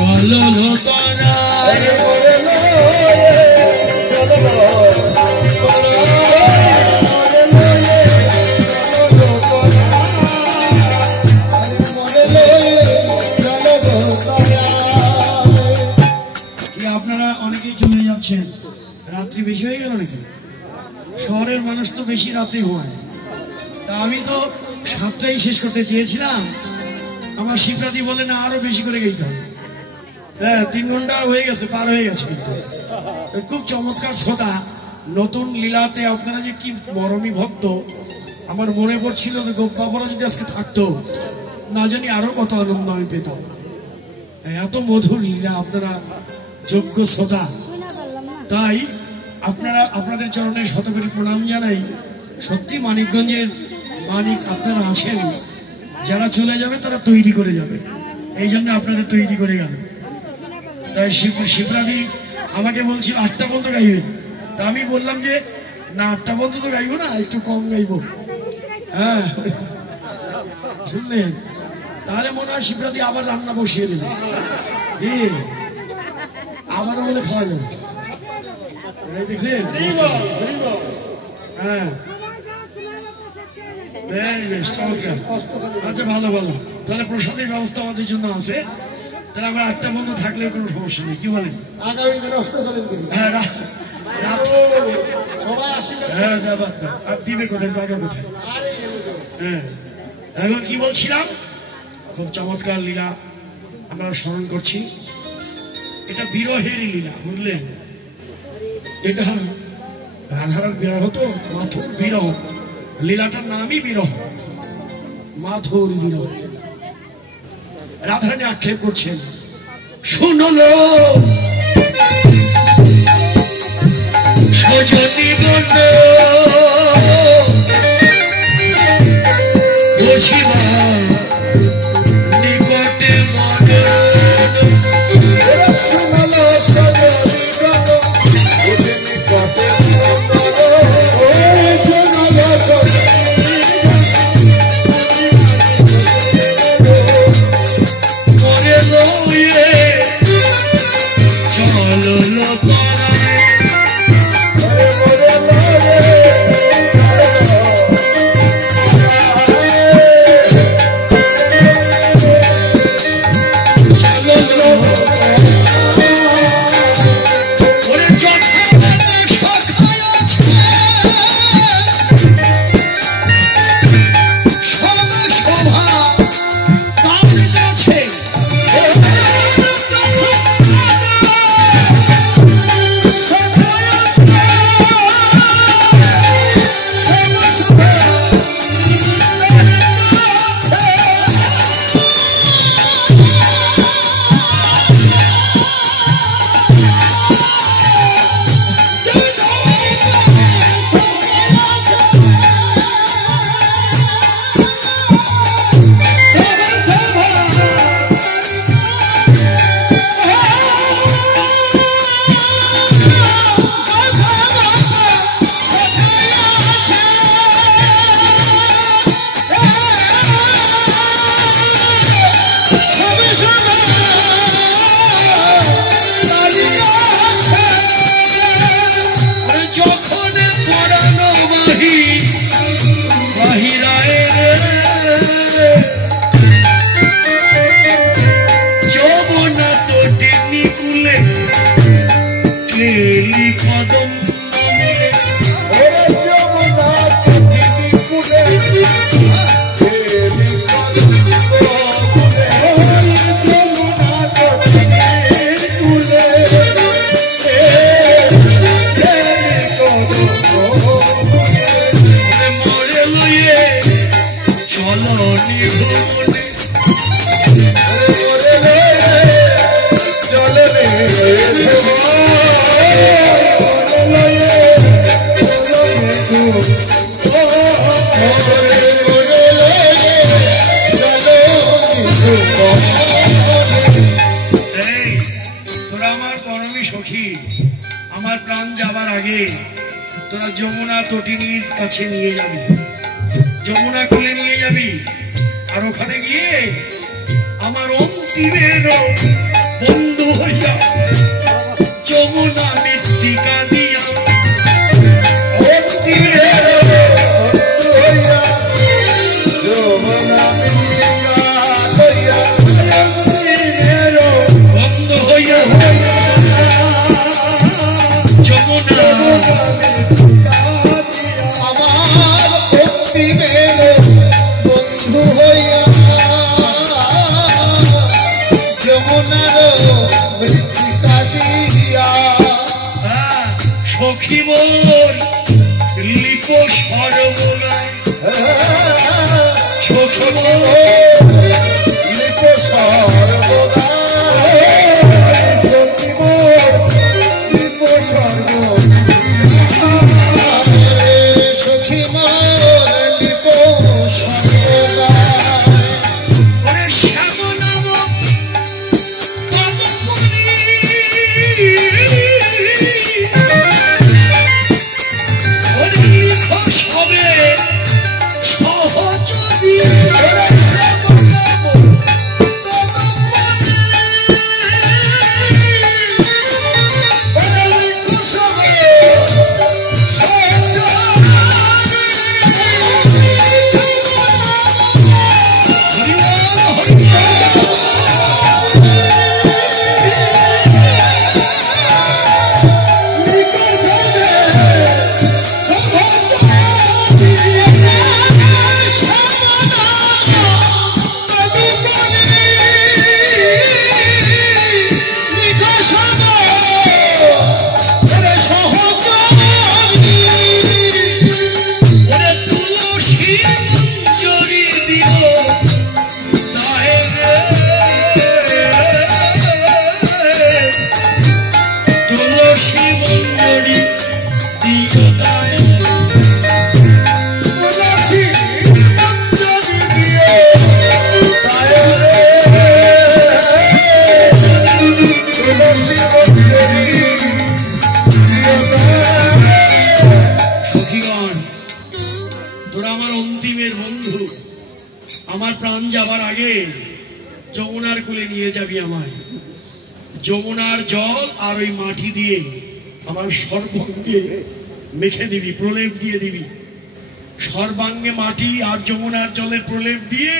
চলো লোকরা আপনারা অনেকেই চলে যাচ্ছেন, রাত্রি বেশি হয়ে গেল নাকি? শহরের মানুষ তো বেশি রাতে ঘুমায়, তা আমি তো 7টায় শেষ করতে চেয়েছিলাম। আমার শিবরাতি বলে না আরো বেশি করে গাইতে হবে। হ্যাঁ, 3 ঘন্টা হয়ে গেছে, পার হয়ে গেছে। কিন্তু খুব চমৎকার শ্রোতা, নতুন লীলাতে আপনারা যে কি মরমী ভক্ত। আমার মনে পড়ছিল যে গোপাবরা যদি আজকে থাকতো, না জানি আরো কত আনন্দ আমি পেতাম। এত মধুর লীলা, আপনারা যোগ্য শ্রোতা। তাই আপনারা আপনাদের চরণে শতকোটি প্রণাম জানাই। সত্যি মানিকগঞ্জের মানিক আপনারা আছেন, যারা চলে যাবে তারা তৈরি করে যাবে, এই জন্য আপনাদের তৈরি করে গেল। তাই শিবরাদি আমাকে বলছিল 8টা পর্যন্ত গাইবে, তা আমি বললাম যে না, 8টা পর্যন্ত তো গাইবো না, একটু কম গাইবো। হ্যাঁ, শুনলেন? তাহলে মনে হয় শিবরাদি আবার রান্না বসিয়ে দেবে, আবারও বলে খাওয়া যাবে। দেখছেন? হ্যাঁ, বেশ চমৎকার। আচ্ছা, ভালো ভালো। তাহলে প্রসাদের ব্যবস্থা আমাদের জন্য আছে। তাহলে আমরা 8টা পর্যন্ত থাকলে কোনো সমস্যা নেই, কি বলেন? হ্যাঁ, আর দিবে কোথায়, জায়গা কোথায়? হ্যাঁ, এখন কি বলছিলাম, খুব চমৎকার লীলা আমরা স্মরণ করছি। এটা বিরহের লীলা, বুঝলেন? এটা রাধারার বিরহ, তো মাথুর বিরহ। লীলাটার নামই বিরহ, মাথুর বিরহ। রাধারানী আক্ষেপ করছেন, শুনলো সজনী বন্ধ বসিবা নিকটে মন, শুনলো সজনী তোরা যমুনা তটিনীর কাছে নিয়ে যাবি, যমুনা কোলে নিয়ে যাবি, আর ওখানে গিয়ে আমার অন্তিমের সখী মোর লিপ সর্বগায়, সখী মোর লিপ সর্বগায়, সখী মোর লিপ সর্বগায়, সখী মোর লিপ সর্বগায়। শ্যাম নাম যমুনার কুলে নিয়ে যাবি আমায়। যমুনার জল আর ওই মাটি দিয়ে আমার সর্বাঙ্গে মেখে দিবি, প্রলেপ দিয়ে দিবি। সর্বাঙ্গে মাটি আর যমুনার জলের প্রলেপ দিয়ে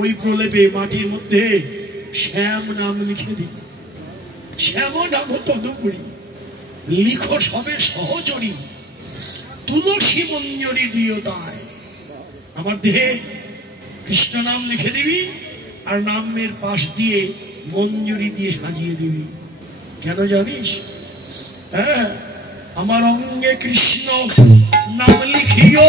ওই প্রলেপে মাটির মধ্যে শ্যাম নাম লিখে দিবি। শ্যাম নাম তদুপরি লিখো সবে সহচরী, তুলসী মঞ্জরি দিও তাই। আমার দেহে কৃষ্ণ নাম লিখে দিবি আর নামের পাশ দিয়ে মঞ্জুরি দিয়ে সাজিয়ে দিবি। কেন জানিস? হ্যাঁ, আমার অঙ্গে কৃষ্ণ নাম লিখিও,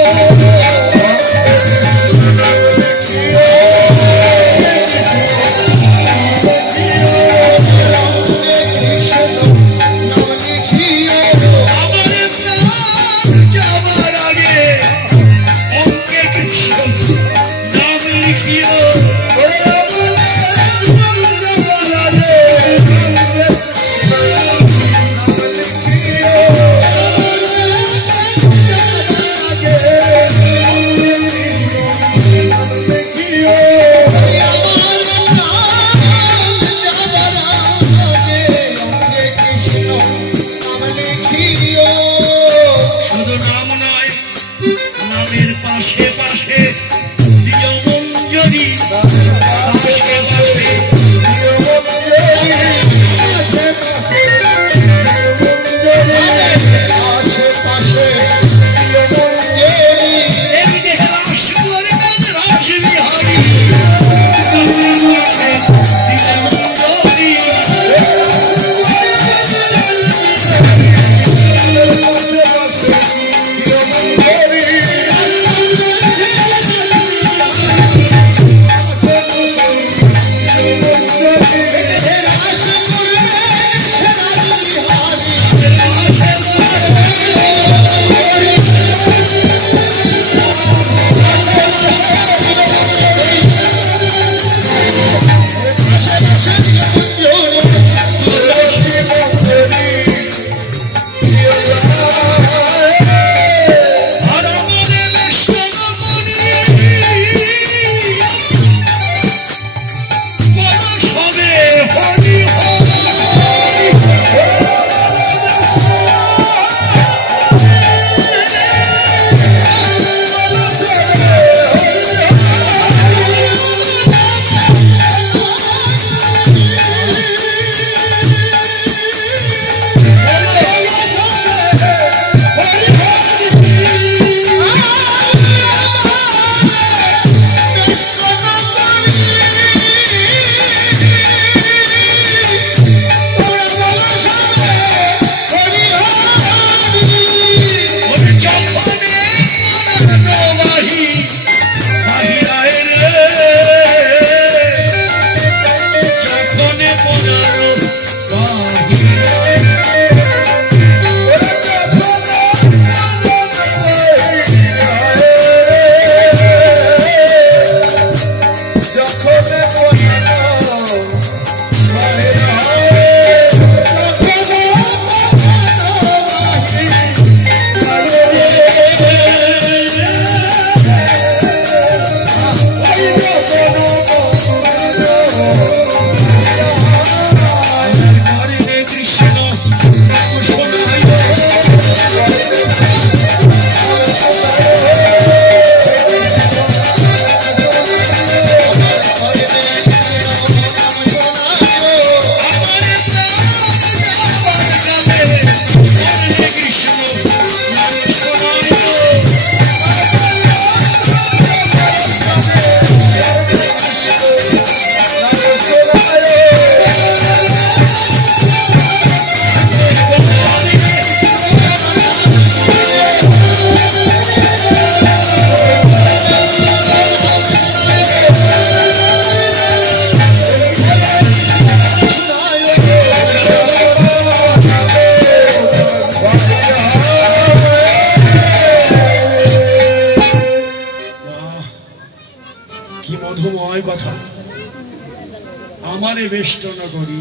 বেষ্টন করি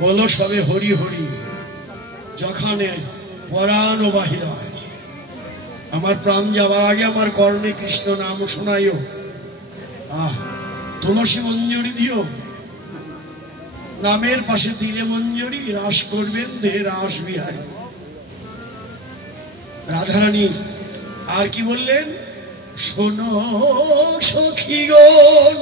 বলো সবে হরি হরি যখানে পরাণ বাহির হয় আমার প্রাণ যাবার আগে আমার কর্ণে কৃষ্ণ নাম শোনাইও তুলসী মঞ্জুরি দিও নামের পাশে দিলে মঞ্জুরি রাস করবেন দেহে রাস বিহারী রাধারানী আর কি বললেন শোনো সখীগণ